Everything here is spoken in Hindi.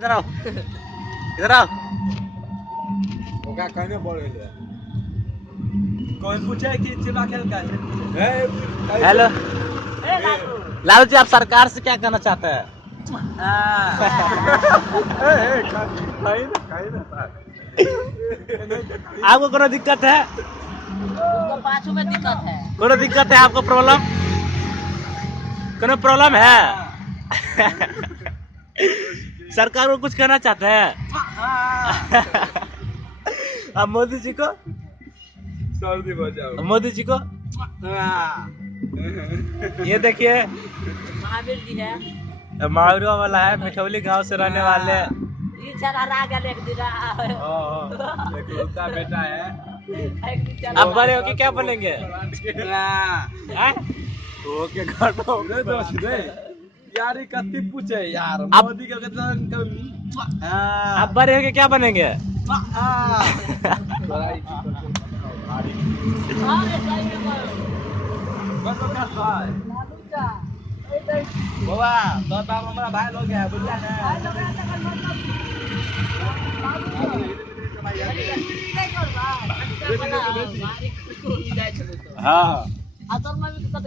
इधर आओ इधर आओ ओका कहने बोले ले कौन पूछे कि चुनाव खेल का हेलो लालू जी आप सरकार से क्या कहना चाहते हैं आपको कोनो दिक्कत है पाछू में दिक्कत है कोनो दिक्कत है आपको कोनो प्रॉब्लम है सरकार को कुछ कहना चाहते हैं आप मोदी जी को सर्दी बजाओ मोदी जी को ये देखिए महावीर जी है माहौरा वाला है मिठौली गांव से रहने वाले ये चला रहा गया एक दिन एक लड़का बेटा है आप बड़े होके क्या बनेंगे हैं? ओके घर तो रे दोस्त रे यार ये कत्ती पूछे यार आप- मोदी का कितना आप बड़े होके क्या बनेंगे बाबा तो बाप हमारा भाई लोग है बुझला ना हाँ असल में भी तो